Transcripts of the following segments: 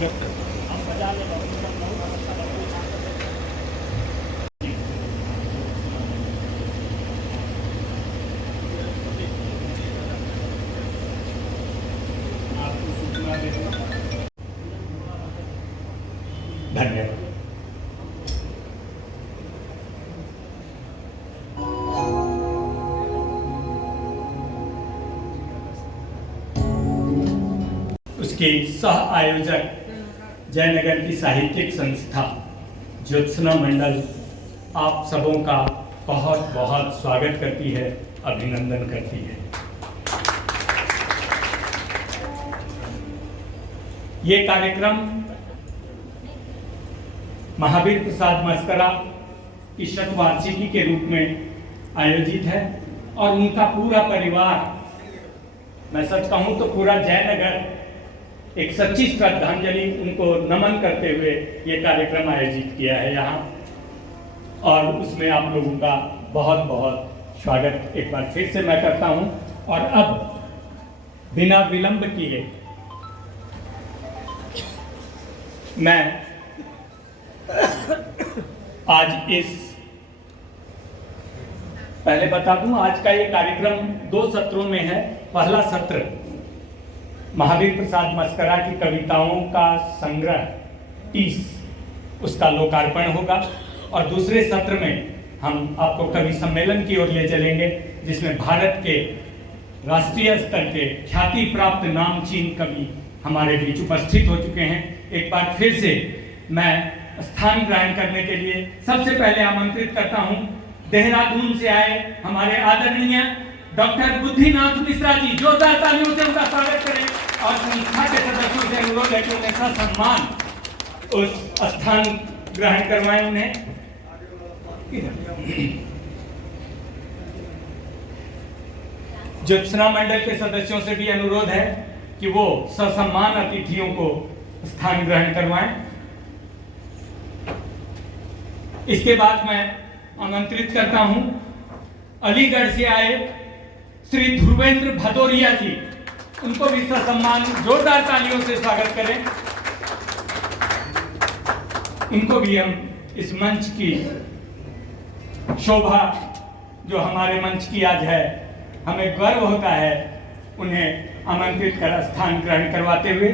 धन्यवाद। उसके सह आयोजक जयनगर की साहित्यिक संस्था ज्योत्सना मंडल आप सबों का बहुत बहुत स्वागत करती है, अभिनंदन करती है। ये कार्यक्रम महावीर प्रसाद मस्करा की शतवार्षिकी के रूप में आयोजित है और उनका पूरा परिवार, मैं सच कहूं तो पूरा जयनगर एक सच्ची श्रद्धांजलि उनको नमन करते हुए ये कार्यक्रम आयोजित किया है यहाँ, और उसमें आप लोगों का बहुत बहुत स्वागत एक बार फिर से मैं करता हूँ। और अब बिना विलंब किए मैं आज पहले बता दूं, आज का ये कार्यक्रम 2 सत्रों में है। पहला सत्र महावीर प्रसाद मस्करा की कविताओं का संग्रह 30 उसका लोकार्पण होगा, और दूसरे सत्र में हम आपको कवि सम्मेलन की ओर ले चलेंगे, जिसमें भारत के राष्ट्रीय स्तर के ख्याति प्राप्त नामचीन कवि हमारे बीच उपस्थित हो चुके हैं। एक बार फिर से मैं स्थान ग्रहण करने के लिए सबसे पहले आमंत्रित करता हूं देहरादून से आए हमारे आदरणीय डॉक्टर बुद्धिनाथ मिश्रा जी। जोरदार तालियों से उनका स्वागत करें, और संस्था के सदस्यों से अनुरोध है कि उन्हें ससम्मान उस स्थान ग्रहण करवाएं। उन्हें ज्योत्सना मंडल के सदस्यों से भी अनुरोध है कि वो ससम्मान अतिथियों को स्थान ग्रहण करवाएं। इसके बाद मैं आमंत्रित करता हूं अलीगढ़ से आए श्री ध्रुवेंद्र भदौरिया जी, उनको भी ससम्मान जोरदार तालियों से स्वागत करें। उनको भी हम इस मंच की शोभा जो हमारे मंच की आज है, हमें गर्व होता है उन्हें आमंत्रित कर स्थान ग्रहण करवाते हुए।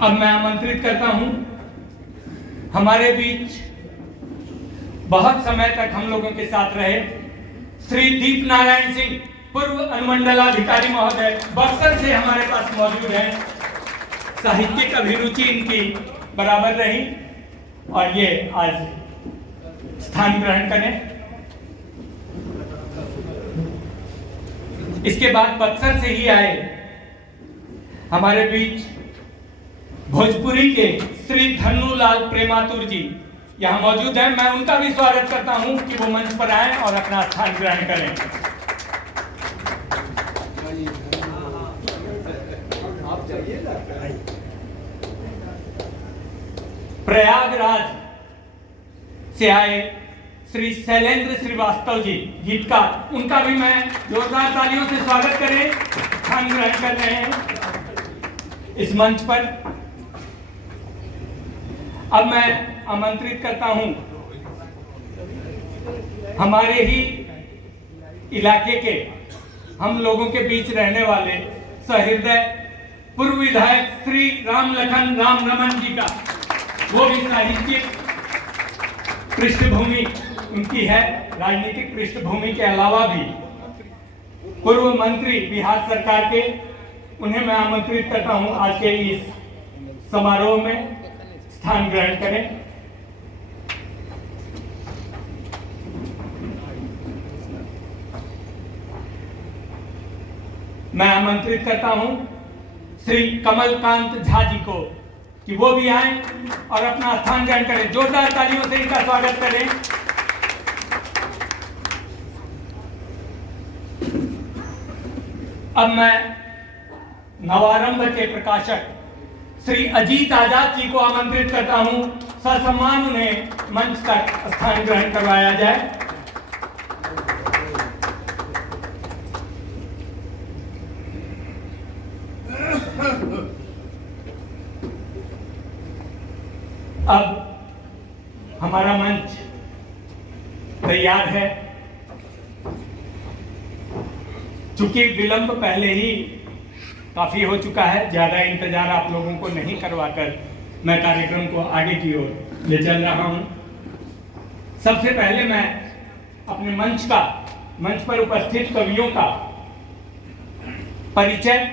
अब मैं आमंत्रित करता हूं हमारे बीच बहुत समय तक हम लोगों के साथ रहे श्री दीप नारायण सिंह, पूर्व अनुमंडलाधिकारी महोदय, बक्सर से हमारे पास मौजूद हैं। साहित्यिक अभिरुचि इनकी बराबर रही और ये आज स्थान ग्रहण करें। इसके बाद बक्सर से ही आए हमारे बीच भोजपुरी के श्री धन्नूलाल प्रेमातुर जी यहाँ मौजूद हैं। मैं उनका भी स्वागत करता हूं कि वो मंच पर आए और अपना स्थान ग्रहण करें। प्रयागराज से आए श्री शैलेंद्र श्रीवास्तव जी, गीतकार, उनका भी मैं जोरदार तालियों से स्वागत करें, स्थान ग्रहण कर रहे हैं इस मंच पर। अब मैं आमंत्रित करता हूं हमारे ही इलाके के, हम लोगों के बीच रहने वाले सहृदय पूर्व विधायक श्री रामलखन राम रमन जी का। वो भी साहित्यिक पृष्ठभूमि उनकी है, राजनीतिक पृष्ठभूमि के अलावा भी पूर्व मंत्री बिहार सरकार के। उन्हें मैं आमंत्रित करता हूं आज के इस समारोह में स्थान ग्रहण करें। मैं आमंत्रित करता हूं श्री कमलकांत झा जी को कि वो भी आए और अपना स्थान ग्रहण करें। जोरदार तालियों से इनका स्वागत करें। अब मैं नवारंभ के प्रकाशक श्री अजीत आजाद जी को आमंत्रित करता हूं, ससम्मान उन्हें मंच तक स्थान ग्रहण करवाया जाए। तैयार है। चूंकि विलंब पहले ही काफी हो चुका है, ज्यादा इंतजार आप लोगों को नहीं करवाकर मैं कार्यक्रम को आगे की ओर ले चल रहा हूं। सबसे पहले मैं अपने मंच पर उपस्थित कवियों का परिचय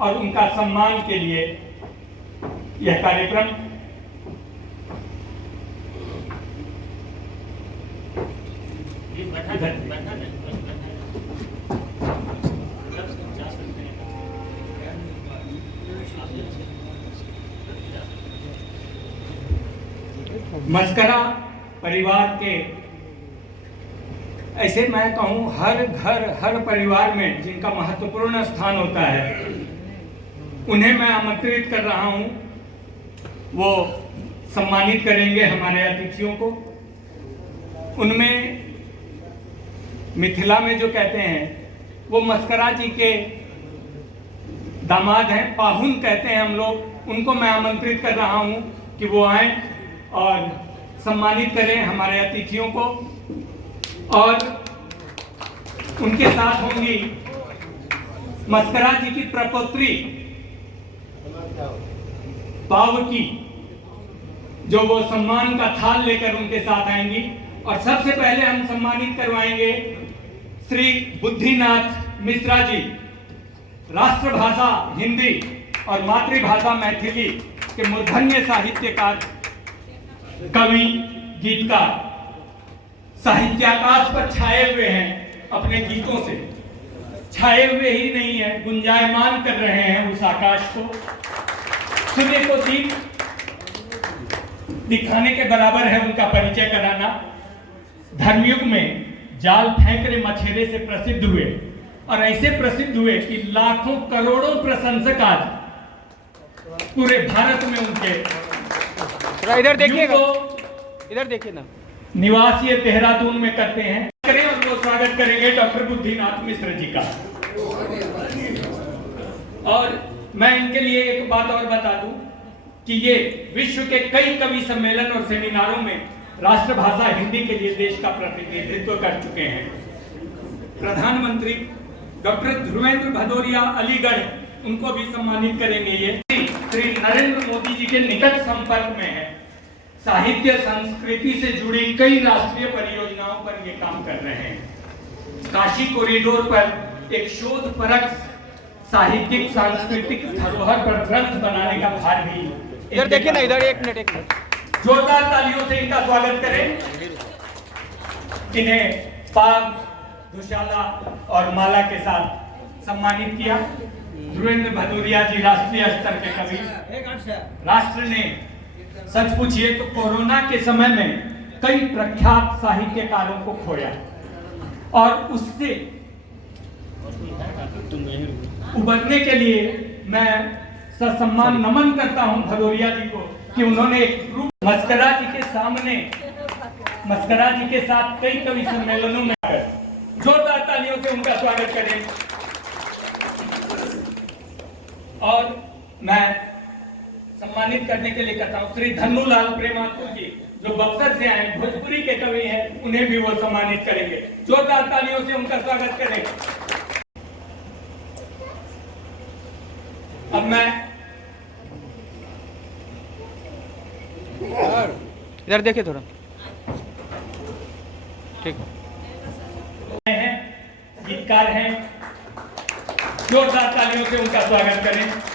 और उनका सम्मान के लिए यह कार्यक्रम मस्करा परिवार के, ऐसे मैं कहूं हर घर हर परिवार में जिनका महत्वपूर्ण स्थान होता है, उन्हें मैं आमंत्रित कर रहा हूं। वो सम्मानित करेंगे हमारे अतिथियों को। उनमें मिथिला में जो कहते हैं वो मस्करा जी के दामाद हैं, पाहुन कहते हैं हम लोग। उनको मैं आमंत्रित कर रहा हूं कि वो आए और सम्मानित करें हमारे अतिथियों को। और उनके साथ होंगी मस्करा जी की प्रपौत्री पावकी, जो वो सम्मान का थाल लेकर उनके साथ आएंगी। और सबसे पहले हम सम्मानित करवाएंगे श्री बुद्धिनाथ मिश्रा जी, राष्ट्रभाषा हिंदी और मातृभाषा मैथिली के मूर्धन्य साहित्यकार, कवि, गीतकार, साहित्याकाश पर छाए हुए हैं। अपने गीतों से छाए हुए ही नहीं है, गुंजायमान कर रहे हैं उस आकाश को। सूर्य को दीप दिखाने के बराबर है उनका परिचय कराना। धर्मयुग में जाल फेंक रहे मछेरे से प्रसिद्ध हुए, और ऐसे प्रसिद्ध हुए कि लाखों करोड़ों प्रशंसक आज पूरे भारत में उनके, इधर देखिएगा, इधर देखिए ना, निवास ये देहरादून में करते हैं। करें और वो स्वागत करेंगे डॉक्टर बुद्धिनाथ मिश्र जी का। और मैं इनके लिए एक बात और बता दूं कि ये विश्व के कई कवि सम्मेलन और सेमिनारों में राष्ट्रभाषा हिंदी के लिए देश का प्रतिनिधित्व कर चुके हैं। प्रधानमंत्री डॉक्टर ध्रुवेंद्र भदौरिया अलीगढ़, उनको भी सम्मानित करेंगे। ये श्री नरेंद्र मोदी जी के निकट संपर्क में है। साहित्य संस्कृति से जुड़ी कई राष्ट्रीय परियोजनाओं पर ये काम कर रहे हैं। काशी कॉरिडोर पर एक शोधपरक साहित्यिक सांस्कृतिक धरोहर पर ग्रंथ बनाने का भार भी। इधर देखिए ना, इधर एक मिनट जोरदार तालियों से इनका स्वागत करें। इन्हें पाग, दुशाला और माला के साथ सम्मानित किया। ध्रुवेंद्र भदौरिया जी राष्ट्रीय स्तर के कवि। राष्ट्र ने सच पूछिए तो कोरोना के समय में कई प्रख्यात साहित्यकारों को खोया, और उससे उबरने के लिए मैं ससम्मान नमन करता हूं भदौरिया जी को कि उन्होंने एक ग्रुप मस्करा जी के सामने, मस्करा जी के साथ कई कवि सम्मेलनों में आकर जोरदार तालियों से उनका स्वागत करें। और मैं सम्मानित करने के लिए कहता हूं श्री धन्नूलाल प्रेमातुर जी, जो बक्सर से आए, भोजपुरी के कवि हैं, उन्हें भी वो सम्मानित करेंगे। जोरदार तालियों से उनका स्वागत करें। अब मैं इधर देखिए थोड़ा, ठीक हैं, गीतकार हैं, जोरदार तालियों से उनका स्वागत करें।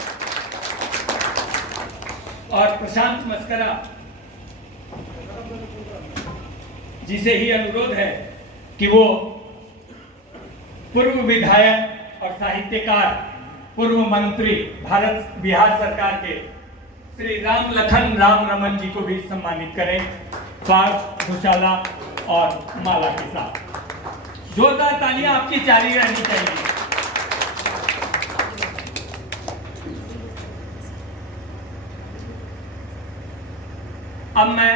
और प्रशांत मस्करा जी से ही अनुरोध है कि वो पूर्व विधायक और साहित्यकार, पूर्व मंत्री भारत बिहार सरकार के श्री राम लखन राम रमन जी को भी सम्मानित करें, पाग, दुशाला और माला के साथ। जोरदार तालियां आपकी जारी रहनी चाहिए। अब मैं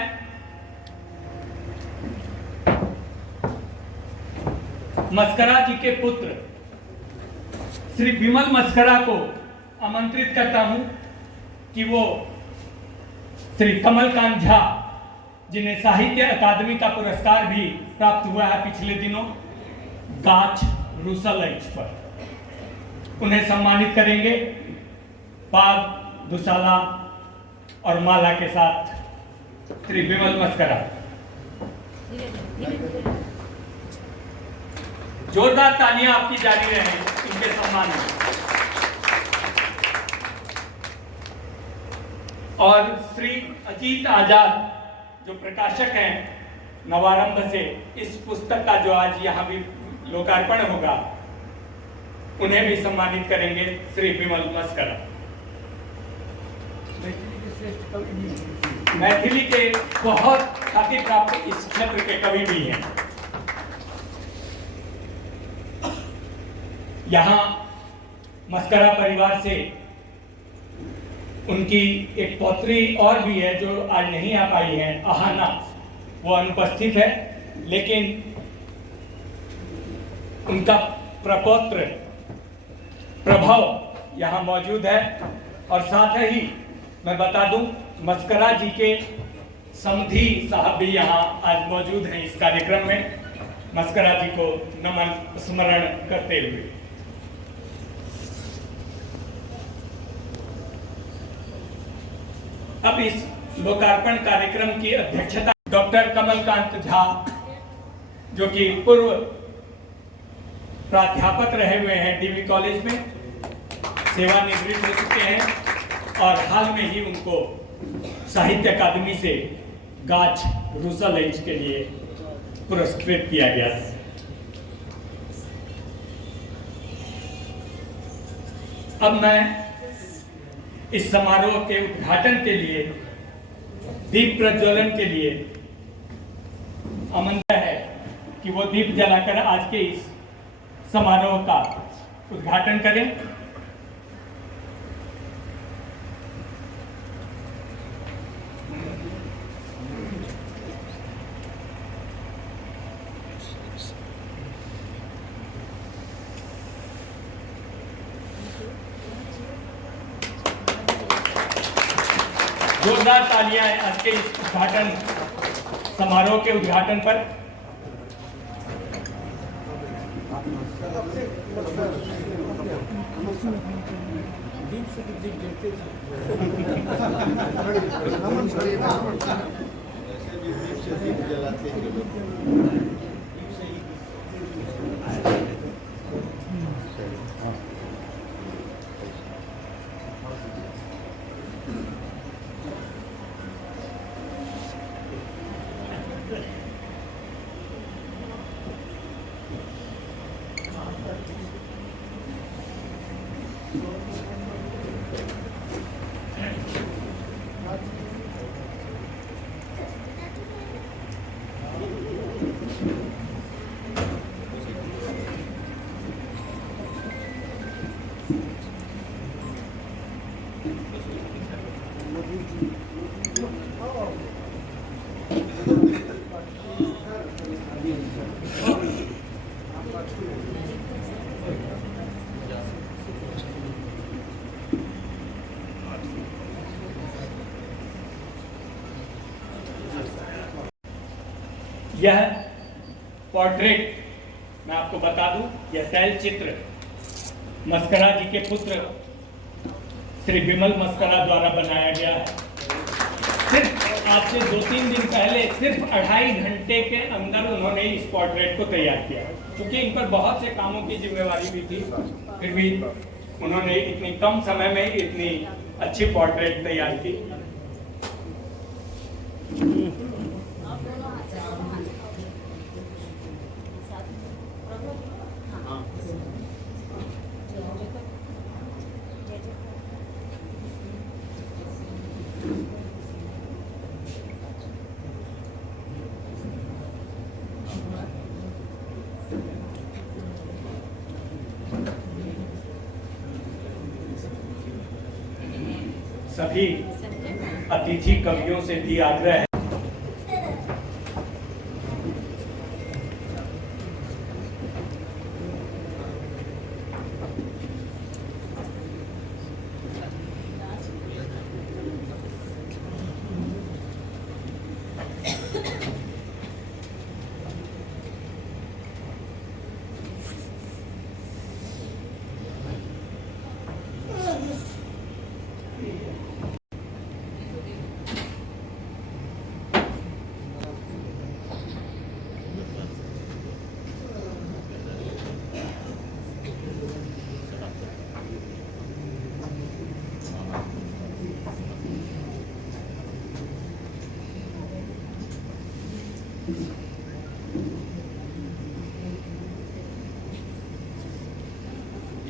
मस्करा जी के पुत्र श्री विमल मस्करा को आमंत्रित करता हूं कि वो श्री कमलकांत झा, जिन्हें साहित्य अकादमी का पुरस्कार भी प्राप्त हुआ है पिछले दिनों गाछ रूसलैंड पर। उन्हें सम्मानित करेंगे पाग, दुशाला और माला के साथ श्री विमल मस्करा। जोरदार तालियां आपकी जारी रहे इनके सम्मान में। और श्री अजीत आजाद जो प्रकाशक हैं नवारंभ से इस पुस्तक का जो आज यहाँ भी लोकार्पण होगा, उन्हें भी सम्मानित करेंगे श्री विमल मस्करा। मैथिली के बहुत ख्याति प्राप्त इस क्षेत्र के कवि भी हैं। यहाँ मस्करा परिवार से उनकी एक पौत्री और भी है जो आज नहीं आ पाई है, आहाना, वो अनुपस्थित है, लेकिन उनका प्रपौत्र प्रभाव यहाँ मौजूद है। और साथ ही मैं बता दूं मस्करा जी के समधी साहब भी यहाँ आज मौजूद हैं इस कार्यक्रम में, मस्करा जी को नमन स्मरण करते हुए। अब इस लोकार्पण कार्यक्रम की अध्यक्षता डॉक्टर कमलकांत झा, जो कि पूर्व प्राध्यापक रहे हुए हैं डीवी कॉलेज में, सेवानिवृत्त हो चुके हैं और हाल में ही उनको साहित्य अकादमी से गाछ रूसलैंड के लिए पुरस्कृत किया गया था। अब मैं इस समारोह के उद्घाटन के लिए, दीप प्रज्वलन के लिए आमंत्रण है कि वो दीप जलाकर आज के इस समारोह का उद्घाटन करें। जोरदार तालियां आज के इस उद्घाटन समारोह के उद्घाटन पर। यह पोर्ट्रेट मैं आपको बता दूं, यह तैल चित्र मस्करा जी के पुत्र श्री विमल मस्करा द्वारा बनाया गया है। सिर्फ आज से 2-3 दिन पहले सिर्फ 2.5 घंटे के अंदर उन्होंने इस पोर्ट्रेट को तैयार किया, क्योंकि इन पर बहुत से कामों की जिम्मेवारी भी थी, फिर भी उन्होंने इतनी कम समय में इतनी अच्छी पोर्ट्रेट तैयार की। सभी अतिथि कवियों से भी आग्रह है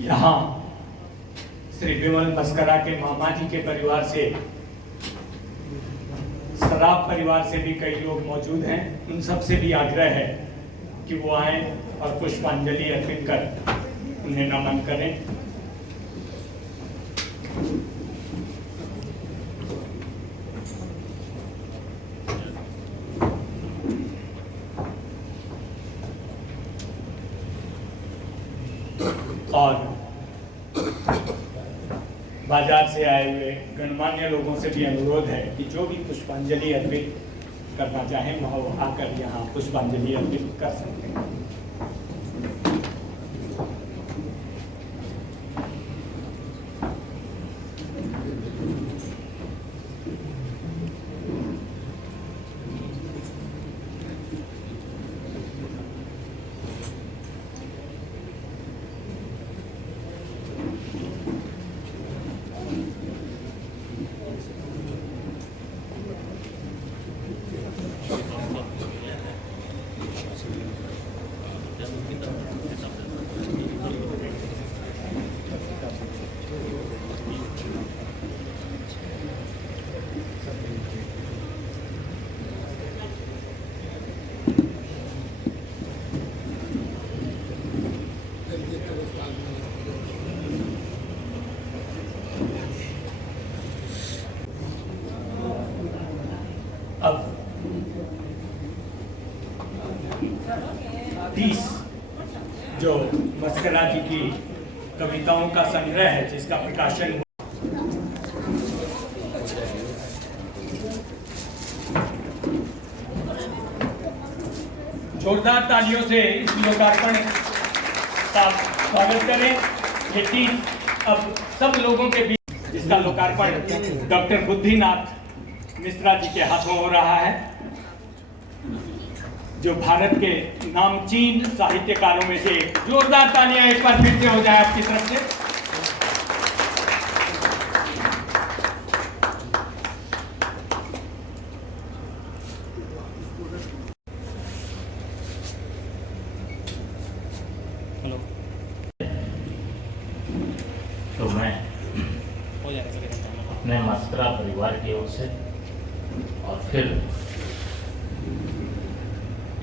यहाँ श्री विमल मस्करा के मामा जी के परिवार से, सराफ परिवार से भी कई लोग मौजूद हैं। उन सब से भी आग्रह है कि वो आए और पुष्पांजलि अर्पित कर उन्हें नमन करें। और बाजार से आए हुए गणमान्य लोगों से भी अनुरोध है कि जो भी पुष्पांजलि अर्पित करना चाहें वह आकर यहाँ पुष्पांजलि अर्पित कर सकते हैं। अब 30 जो मस्करा जी की कविताओं का संग्रह है जिसका प्रकाशन हुआ, जोरदार तालियों से इस लोकार्पण का स्वागत करें। ये 30 अब सब लोगों के बीच जिसका लोकार्पण डॉक्टर बुद्धिनाथ मिश्रा जी के हाथों हो रहा है, जो भारत के नामचीन साहित्यकारों में से। जोरदार तालियां एक बार फिर से हो जाए आपकी तरफ से। तो मैं अपने मस्करा परिवार की ओर से और फिर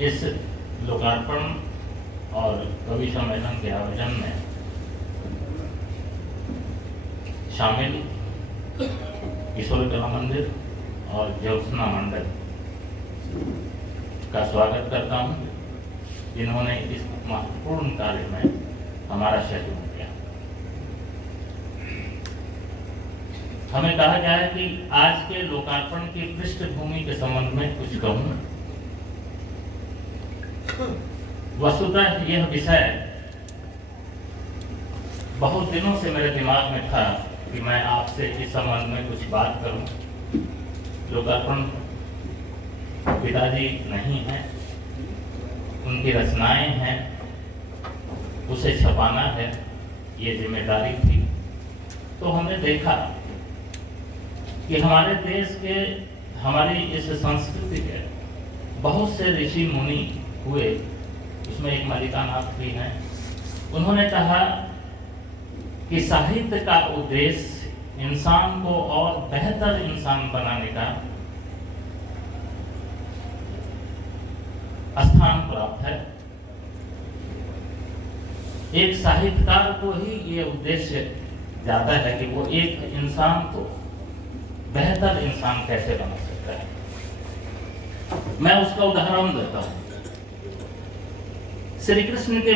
इस लोकार्पण और कवि सम्मेलन के आयोजन में शामिल किशोर कला मंदिर और ज्योत्सना मंडल का स्वागत करता हूं, जिन्होंने इस महत्वपूर्ण कार्य में हमारा सहयोग किया। हमें कहा गया है कि आज के लोकार्पण की पृष्ठभूमि के संबंध में कुछ कहूं। वस्तुतः यह विषय बहुत दिनों से मेरे दिमाग में था कि मैं आपसे इस संबंध में कुछ बात करूं। लोकार्पण पिताजी नहीं हैं, उनकी रचनाएं हैं, उसे छपाना है, ये जिम्मेदारी थी। तो हमने देखा कि हमारे देश के, हमारी इस संस्कृति के बहुत से ऋषि मुनि हुए, उसमें एक मल्लिकानाथ भी हैं। उन्होंने कहा कि साहित्य का उद्देश्य इंसान को और बेहतर इंसान बनाने का स्थान प्राप्त है। एक साहित्यकार को ही ये उद्देश्य ज्यादा है कि वो एक इंसान को बेहतर इंसान कैसे बना सकता है। मैं उसका उदाहरण देता हूं। श्री कृष्ण के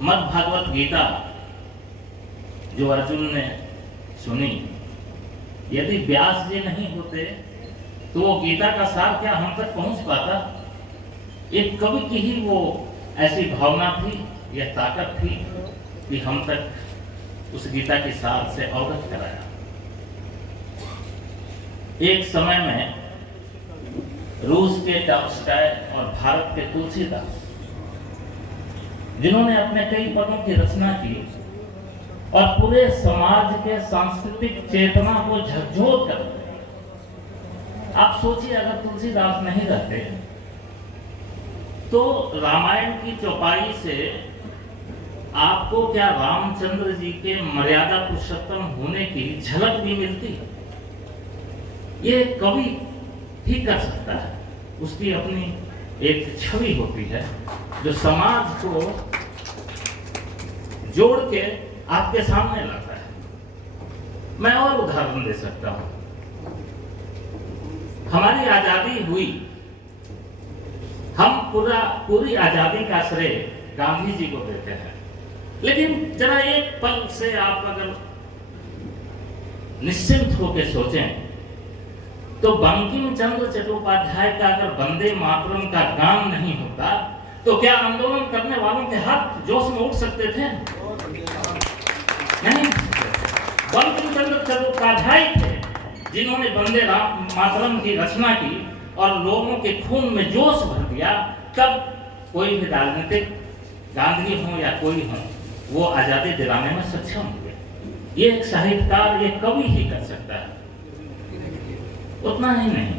मद् भागवत गीता जो अर्जुन ने सुनी, यदि व्यास जी नहीं होते तो वो गीता का सार क्या हम तक पहुंच पाता। एक कवि की ही वो ऐसी भावना थी, यह ताकत थी कि हम तक उस गीता के सार से अवगत कराया। एक समय में रूस के टॉल्स्टॉय और भारत के तुलसीदास, जिन्होंने अपने कई पदों की रचना की और पूरे समाज के सांस्कृतिक चेतना को झकझोर कर दिया। आप सोचिए, अगर तुलसीदास नहीं रहते तो रामायण की चौपाई से आपको क्या रामचंद्र जी के मर्यादा पुरुषोत्तम होने की झलक भी मिलती है? ये कवि ही कर सकता है। उसकी अपनी एक छवि होती है जो समाज को जोड़ के आपके सामने लाता है। मैं और उदाहरण दे सकता हूं। हमारी आजादी हुई, हम पूरी आजादी का श्रेय गांधी जी को देते हैं, लेकिन जरा एक पल से आप अगर निश्चिंत होकर सोचें तो बंकिम चंद्र चट्टोपाध्याय का अगर वंदे मातरम का गान नहीं होता तो क्या आंदोलन करने वालों के हाथ जोश में उठ सकते थे? नहीं। बंकिम चंद्र चट्टोपाध्याय थे जिन्होंने वंदे मातरम की रचना की और लोगों के खून में जोश भर दिया। तब कोई भी राजनीतिक, गांधी हो या कोई हो, वो आजादी दिलाने में सक्षम हुए। ये एक साहित्यकार, ये कवि ही कर सकता है। उतना ही नहीं,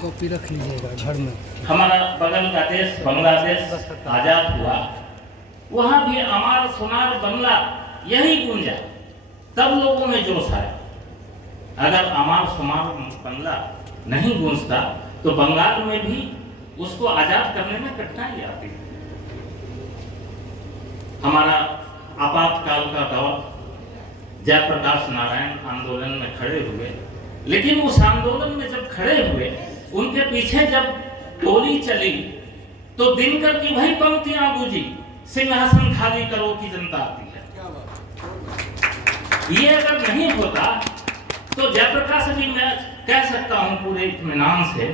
कॉपी रख लीजिएगा घर में। हमारा बगल का देश बांग्लादेश आजाद हुआ, वहां भी अमार सुनार बंगला यही गूंजा, तब लोगों में जोश आया। अगर अमार सुनार बंगला नहीं गूंजता तो बंगाल में भी उसको आजाद करने में कठिनाई आती। हमारा आपातकाल का दौर, जयप्रकाश नारायण आंदोलन में खड़े हुए, लेकिन उस आंदोलन में जब खड़े हुए, उनके पीछे जब टोली चली तो दिनकर की वही पंक्तियां गूंजी, सिंहासन खाली करो की जनता आती है। ये अगर नहीं होता तो जयप्रकाश भी मैं कह सकता हूं पूरे इत्मीनान से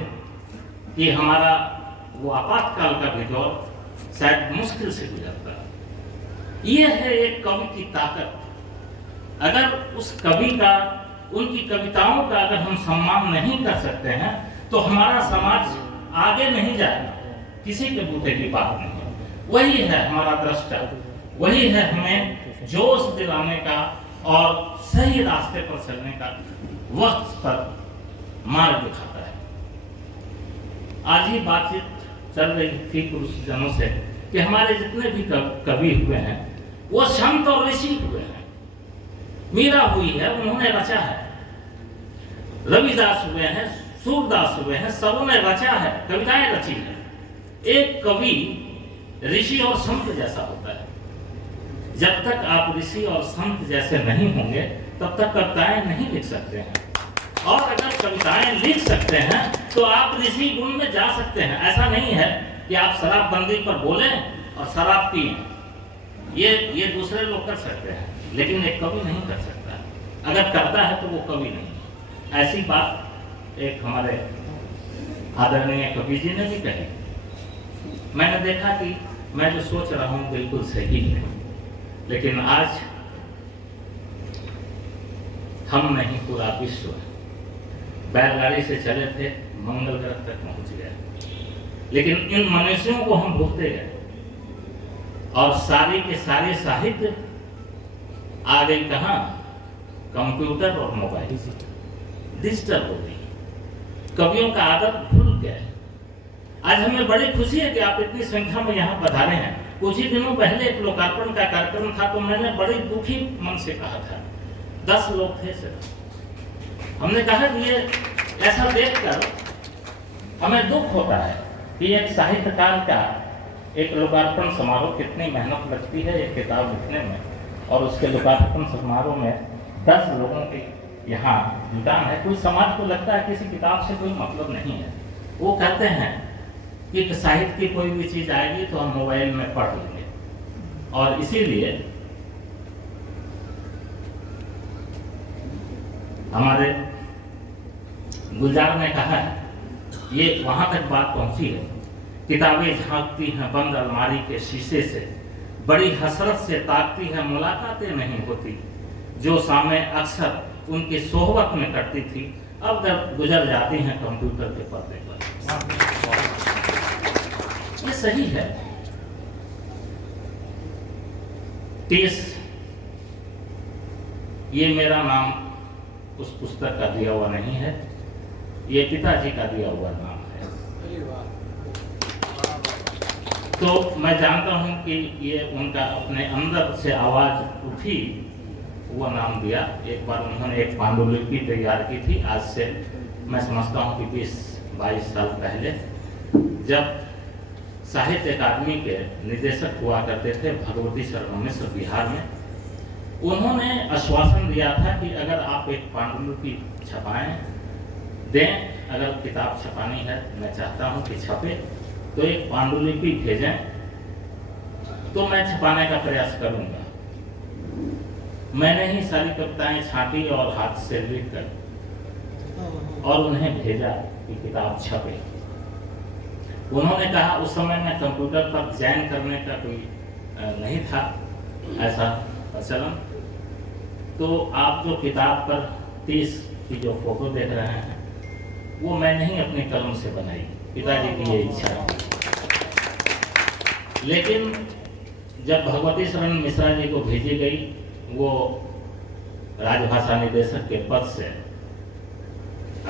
कि हमारा वो आपातकाल का भी दौर शायद मुश्किल से गुजरता। ये है एक कवि की ताकत। अगर उस कवि का, उनकी कविताओं का अगर हम सम्मान नहीं कर सकते हैं तो हमारा समाज आगे नहीं जाएगा। किसी के बूते की बात नहीं है। वही है हमारा दृष्टा, वही है हमें जोश दिलाने का और सही रास्ते पर चलने का वक्त पर मार्ग दिखाता है। आज ही बातचीत चल रही थी पुरुषजनों से कि हमारे जितने भी कवि हुए हैं वो संत और ऋषि हुए हैं। मीरा हुई है, उन्होंने रचा है। रविदास हुए हैं, सूरदास हुए हैं, सबों ने रचा है, कविताएं रची है। एक कवि ऋषि और संत जैसा होता है। जब तक आप ऋषि और संत जैसे नहीं होंगे तब तक कविताएं नहीं लिख सकते हैं। और अगर कविताएं लिख सकते हैं तो आप ऋषि गुण में जा सकते हैं। ऐसा नहीं है कि आप शराबबंदी पर बोलें और शराब पिएं। ये दूसरे लोग कर सकते हैं, लेकिन एक कवि नहीं कर सकता। अगर करता है तो वो कवि नहीं। ऐसी बात एक हमारे आदरणीय कवि जी ने भी कही। मैंने देखा कि मैं जो सोच रहा हूँ बिल्कुल सही है, लेकिन आज हम नहीं पूरा विश्व बैलगाड़ी से चले थे, मंगल ग्रह तक पहुंच गए, लेकिन इन मनुष्यों को हम भूलते गए और सारे के सारे साहित्य आ गई कहाँ? कंप्यूटर और मोबाइल, डिजिटल हो गई। कवियों का आदत भूल गए। आज हमें बड़ी खुशी है कि आप इतनी संख्या में यहाँ पधारे हैं। कुछ ही दिनों पहले एक लोकार्पण का कार्यक्रम था तो मैंने बड़ी दुखी मन से कहा था, 10 लोग थे सिर्फ। हमने कहा कि ये ऐसा देखकर हमें दुख होता है कि एक साहित्यकार का एक लोकार्पण समारोह कितनी मेहनत लगती है एक किताब लिखने में, और उसके लोकार्पण समारोह में 10 लोगों के यहाँ जुटान है। कोई समाज को लगता है किसी किताब से कोई मतलब नहीं है। वो कहते हैं कि साहित्य की कोई भी चीज आएगी तो हम मोबाइल में पढ़ लेंगे, और इसीलिए हमारे गुलजार ने कहा है, ये वहां तक बात पहुंची है, किताबें झांकती हैं बंद अलमारी के शीशे से, बड़ी हसरत से ताकती है मुलाकातें नहीं होती, जो सामने अक्सर उनकी सोहबत में कटती थी अब गुजर जाती हैं कंप्यूटर के पर्दे पर। ये सही है। टीस, ये मेरा नाम उस पुस्तक का दिया हुआ नहीं है, ये पिताजी का दिया हुआ नाम है। तो मैं जानता हूं कि ये उनका अपने अंदर से आवाज उठी, वो नाम दिया। एक बार उन्होंने एक पांडुलिपि तैयार की थी, आज से मैं समझता हूं कि 20-22 साल पहले, जब साहित्य अकादमी के निदेशक हुआ करते थे भगवती शरण मिश्र बिहार में। उन्होंने आश्वासन दिया था कि अगर आप एक पांडुलिपि छपाएं दें, अगर किताब छपानी है, मैं चाहता हूं कि छपे, तो एक पांडुलिपि भेजें तो मैं छपाने का प्रयास करूंगा। मैंने ही सारी कविताएं छांटी और हाथ से लिख कर और उन्हें भेजा कि किताब छपे। उन्होंने कहा, उस समय में कंप्यूटर पर जैन करने का कोई नहीं था ऐसा प्रचलन, तो आप जो किताब पर 30 की जो फोटो देख रहे हैं वो मैंने ही अपनी कलम से बनाई, पिताजी की ये इच्छा है। लेकिन जब भगवती शरण मिश्रा जी को भेजी गई, वो राजभाषा निदेशक के पद से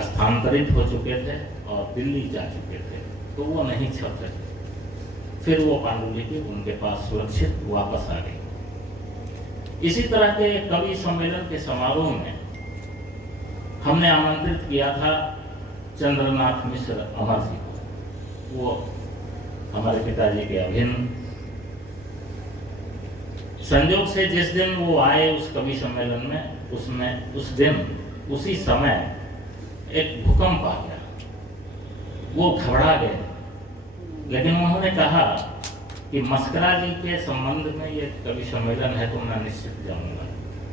स्थानांतरित हो चुके थे और दिल्ली जा चुके थे, तो वो नहीं छप सके। फिर वो पांडुलिपि उनके पास सुरक्षित वापस आ गई। इसी तरह के कवि सम्मेलन के समारोह में हमने आमंत्रित किया था चंद्रनाथ मिश्र अमर जी को। वो हमारे पिताजी के अभिन्न। संयोग से जिस दिन वो आए उस कवि सम्मेलन में, उसमें उस दिन उसी समय एक भूकंप आ गया। वो घबरा गए, लेकिन उन्होंने कहा कि मस्करा जी के संबंध में ये कवि सम्मेलन है तो मैं निश्चित जाऊंगा।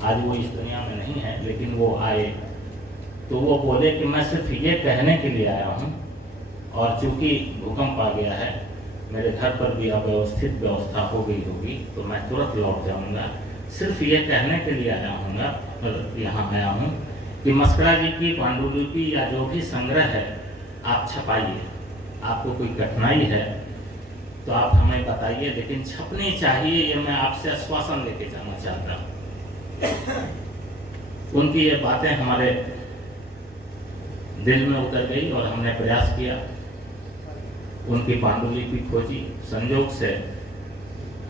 आज वो इस दुनिया में नहीं है, लेकिन वो आए तो वो बोले कि मैं सिर्फ ये कहने के लिए आया हूँ, और चूंकि भूकंप आ गया है, मेरे घर पर भी अव्यवस्थित व्यवस्था हो गई होगी, तो मैं तुरंत लौट जाऊंगा। सिर्फ ये कहने के लिए आया हूँ, यहाँ आया हूँ कि मस्करा जी की पांडुलिपि या जो भी संग्रह है आप छपाइए। आपको कोई कठिनाई है तो आप हमें बताइए, लेकिन छपनी चाहिए, ये मैं आपसे आश्वासन लेके जाना चाहता हूँ। उनकी ये बातें हमारे दिल में उतर गई और हमने प्रयास किया। उनकी पांडुलिपि खोजी। संयोग से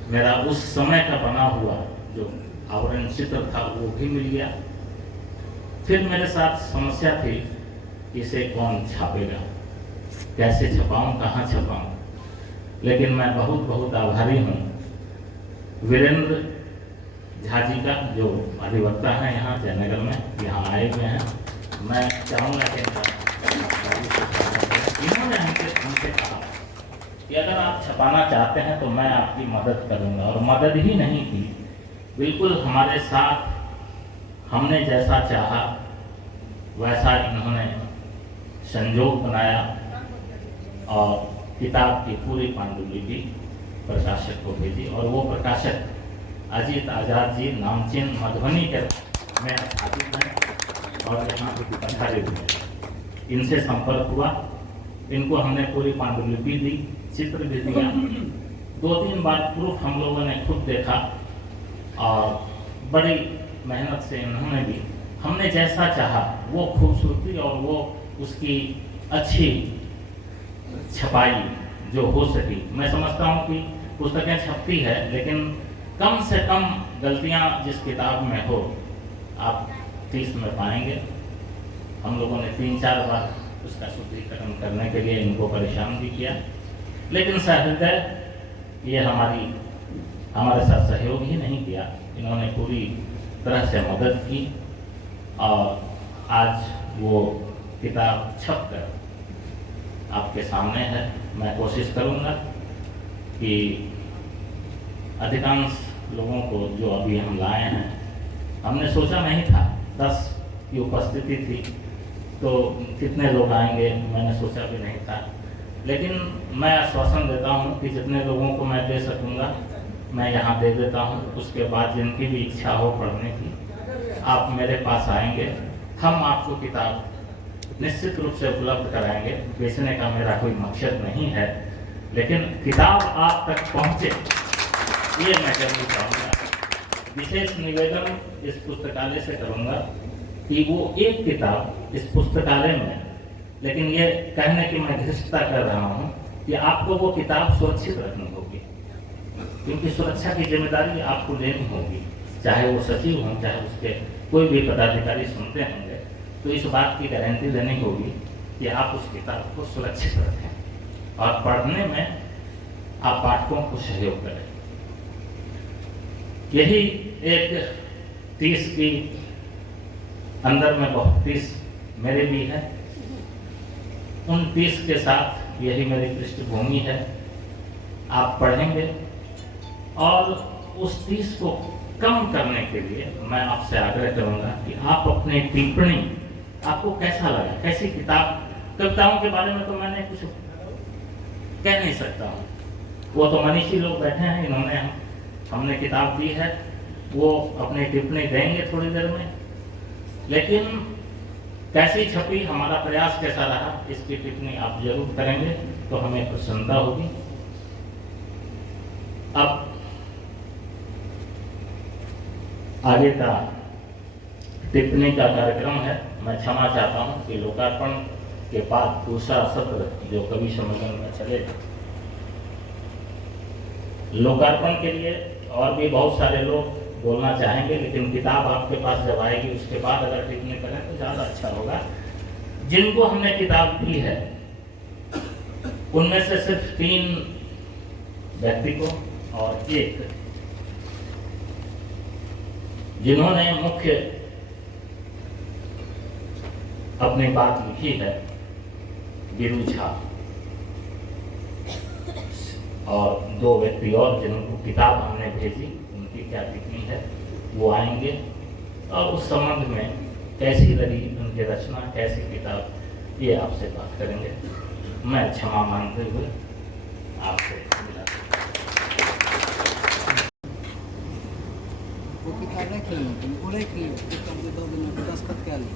मेरा उस समय का बना हुआ जो आवरण चित्र था वो भी मिल गया। फिर मेरे साथ समस्या थी, इसे कौन छापेगा, कैसे छपाऊं, कहाँ छपाऊं। लेकिन मैं बहुत बहुत आभारी हूँ वीरेंद्र झा जी का, जो अधिवक्ता हैं यहाँ जयनगर में, यहाँ आए हुए हैं। मैं चाहूँगा कि इन्होंने हमसे कहा कि अगर आप छपाना चाहते हैं तो मैं आपकी मदद करूँगा, और मदद ही नहीं की, बिल्कुल हमारे साथ हमने जैसा चाहा वैसा इन्होंने संयोग बनाया और किताब की पूरी पांडुलिपि प्रकाशक को भेजी। और वो प्रकाशक अजीत आजाद जी नामचीन मधुबनी के में स्थापित हैं और यहाँ पधारे हुए। इनसे संपर्क हुआ, इनको हमने पूरी पांडुलिपि दी, चित्र भी दिया। 2-3 बार प्रूफ हम लोगों ने खुद देखा और बड़ी मेहनत से इन्होंने भी, हमने जैसा चाहा वो खूबसूरती और वो उसकी अच्छी छपाई जो हो सकी। मैं समझता हूँ कि पुस्तकें छपती है, लेकिन कम से कम गलतियाँ जिस किताब में हो आप 30 में पाएंगे। हम लोगों ने 3-4 बार उसका शुद्धिकरण करने के लिए इनको परेशान भी किया, लेकिन सहृदय ये हमारे साथ सहयोग ही नहीं किया। इन्होंने पूरी तरह से मदद की और आज वो किताब छप कर आपके सामने है। मैं कोशिश करूंगा कि अधिकांश लोगों को जो अभी हम लाए हैं, हमने सोचा नहीं था 10 की उपस्थिति थी तो कितने लोग आएंगे, मैंने सोचा भी नहीं था। लेकिन मैं आश्वासन देता हूं कि जितने लोगों को मैं दे सकूंगा मैं यहाँ दे देता हूं। उसके बाद जिनकी भी इच्छा हो पढ़ने की, आप मेरे पास आएंगे, हम आपको किताब निश्चित रूप से उपलब्ध कराएंगे। बेचने का मेरा कोई मकसद नहीं है, लेकिन किताब आप तक पहुँचे ये मैं जरूर चाहूँगा। विशेष निवेदन इस पुस्तकालय से करूँगा कि वो एक किताब इस पुस्तकालय में, लेकिन ये कहने की मैं धृष्टता कर रहा हूँ कि आपको वो किताब सुरक्षित रखनी होगी, क्योंकि सुरक्षा की जिम्मेदारी आपको लेनी होगी। चाहे वो सचिव हों, चाहे उसके कोई भी पदाधिकारी सुनते होंगे, तो इस बात की गारंटी लेनी होगी कि आप उस किताब को सुरक्षित रखें और पढ़ने में आप पाठकों को सहयोग करें। यही एक 30 की अंदर में बहुत 30 मेरे भी है, उन 30 के साथ यही मेरी पृष्ठभूमि है। आप पढ़ेंगे और उस 30 को कम करने के लिए मैं आपसे आग्रह करूंगा कि आप अपनी टिप्पणी, आपको कैसा लगा, कैसी किताब। कविताओं के बारे में तो मैंने कुछ कह नहीं सकता हूँ, वो तो मनीषी लोग बैठे हैं, इन्होंने हमने किताब दी है, वो अपनी टिप्पणी देंगे थोड़ी देर में। लेकिन कैसी छपी, हमारा प्रयास कैसा रहा, इसकी टिप्पणी आप जरूर करेंगे तो हमें प्रसन्नता होगी। अब आगे का टिप्पणी का कार्यक्रम है। मैं क्षमा चाहता हूं कि लोकार्पण के बाद दूसरा सत्र जो कवि सम्मेलन में चले, लोकार्पण के लिए और भी बहुत सारे लोग बोलना चाहेंगे, लेकिन किताब आपके पास जब आएगी उसके बाद अगर टिप्पणी करें तो ज़्यादा अच्छा होगा। जिनको हमने किताब दी है उनमें से सिर्फ 3 व्यक्ति को और एक जिन्होंने मुख्य अपनी बात लिखी है, बीरू झा, और 2 व्यक्ति और जिनको किताब हमने भेजी, उनकी क्या टिप्पणी है वो आएंगे और उस संबंध में कैसी लगी उनकी रचना, कैसी किताब, ये आपसे बात करेंगे। मैं क्षमा मांगते हुए आपसे मिला। वो किताब रख लो, तुमको रख लो, किताब के 2 दिन में 10 खत क्या ली।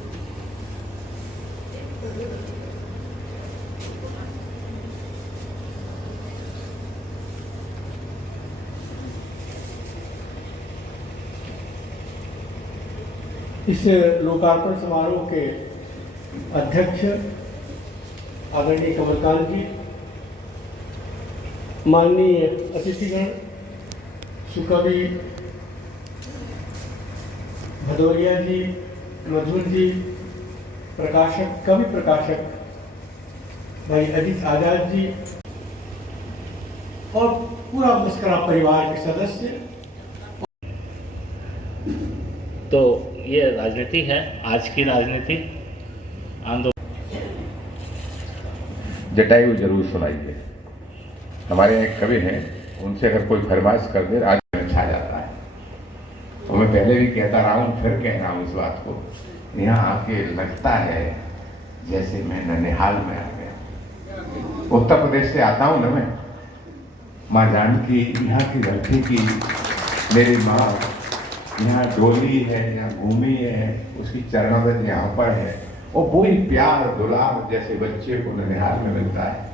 इस लोकार्पण समारोह के अध्यक्ष आदरणीय कमलकांत जी, माननीय अतिथिगण, सुकवि भदौरिया जी, मधुर जी, प्रकाशक, कवि प्रकाशक भाई अजीत आजाद जी और पूरा मस्करा परिवार के सदस्य। तो ये राजनीति है, आज की राजनीति आंदोलन। जटायु जरूर सुनाइए। हमारे यहाँ एक कवि हैं, उनसे अगर कोई फरमाइश कर दे आज छा जाता है। तो मैं पहले भी कहता रहा हूँ, फिर कह रहा हूँ इस बात को, यहाँ आके लगता है जैसे मैं ननिहाल में आ गया। उत्तर प्रदेश से आता हूँ ना मैं, माँ जानकी यहाँ की रखी की, मेरी माँ यहाँ डोली है, यहाँ भूमि है, उसकी चरणों यहाँ पर है। और वही प्यार दुलार जैसे बच्चे को ननिहाल में मिलता है,